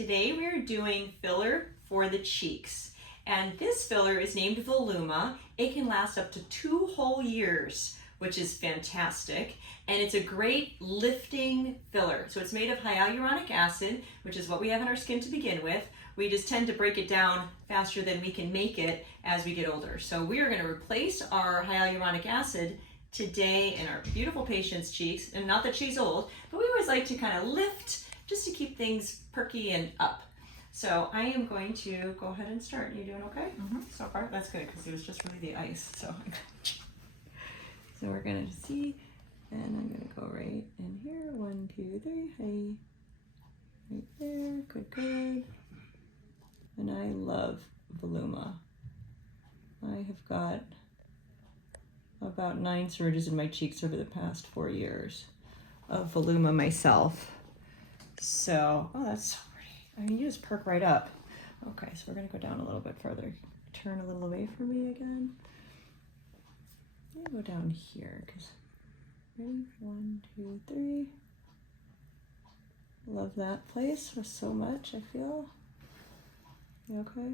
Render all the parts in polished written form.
Today we are doing filler for the cheeks. And this filler is named Voluma. It can last up to 2 whole years, which is fantastic. And it's a great lifting filler. So it's made of hyaluronic acid, which is what we have in our skin to begin with. We just tend to break it down faster than we can make it as we get older. So we are going to replace our hyaluronic acid today in our beautiful patient's cheeks. And not that she's old, but we always like to kind of lift just to keep things perky and up. So I am going to go ahead and start. You doing okay? So far? That's good, because it was just really the ice. So we're going to see, and I'm going to go right in here. 1, 2, 3. Hey. Right there. Good, good. And I love Voluma. I have got about 9 syringes in my cheeks over the past 4 years of Voluma myself. So, oh, that's so pretty. I mean, you just perk right up. Okay, so we're gonna go down a little bit further. Turn a little away from me again. I'm gonna go down here, because, ready? 1, 2, 3. Love that place so much, I feel. You okay?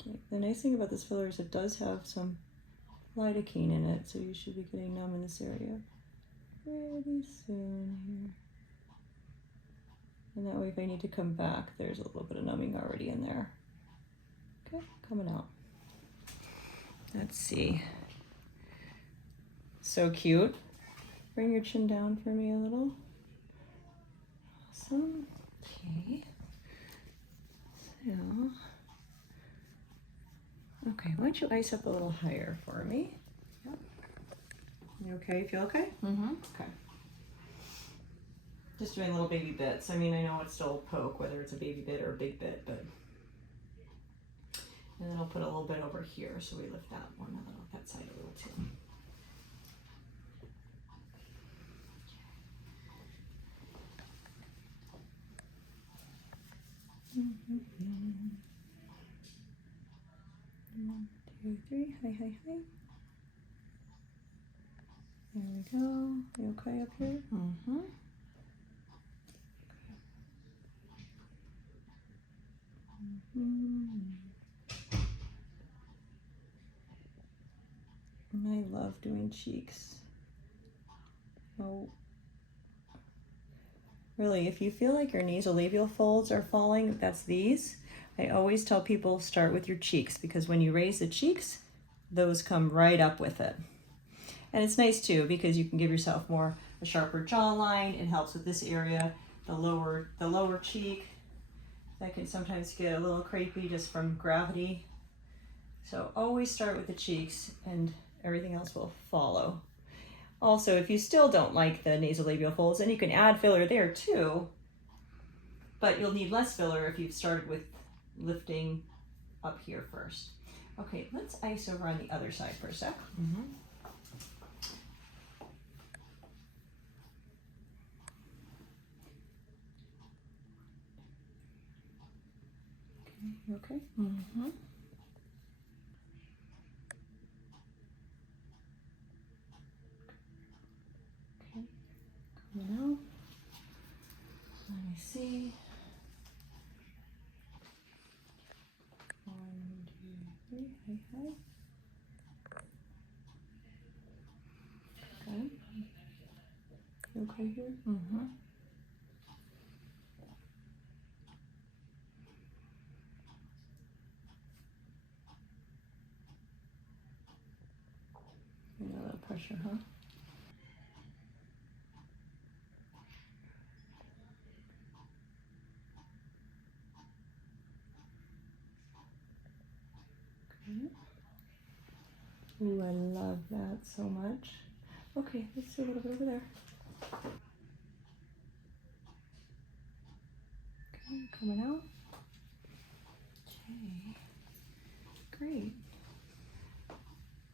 Okay. The nice thing about this filler is it does have some lidocaine in it, so you should be getting numb in this area pretty soon here. And that way, if I need to come back, there's a little bit of numbing already in there. Okay, coming out. Let's see. So cute. Bring your chin down for me a little. Awesome. Okay. Okay, why don't you ice up a little higher for me? Yep. You okay? Feel okay? Okay. Just doing little baby bits. I mean, I know it's still poke, whether it's a baby bit or a big bit, but. And then I'll put a little bit over here, so we lift that one a little, that side a little too. One, 2, 3. Hi, hi, hi. There we go. You okay up here? I love doing cheeks. Oh. Really, if you feel like your nasolabial folds are falling, that's these. I always tell people start with your cheeks, because when you raise the cheeks, those come right up with it. And it's nice too, because you can give yourself a sharper jawline. It helps with this area, the lower cheek. That can sometimes get a little crepey just from gravity. So always start with the cheeks, and everything else will follow. Also, if you still don't like the nasolabial folds, then you can add filler there too, but you'll need less filler if you've started with lifting up here first. Okay, let's ice over on the other side for a sec. Okay, you okay? Okay, coming out. Let me see. 1, 2, 3. Hi, hi. Okay. You okay here? You know that pressure, huh? Okay. Ooh, I love that so much. Okay, let's do a little bit over there. Okay, coming out. Okay, great.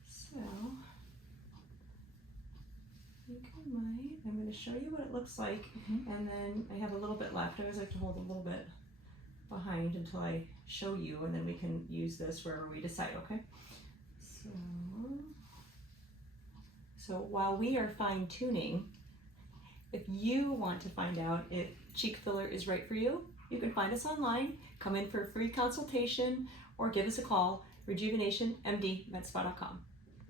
So, I think I'm going to show you what it looks like, and then I have a little bit left. I always like to hold a little bit behind until I show you, and then we can use this wherever we decide, okay? So while we are fine tuning, if you want to find out if cheek filler is right for you, you can find us online, come in for a free consultation, or give us a call, RejuvenationMD, medspa.com.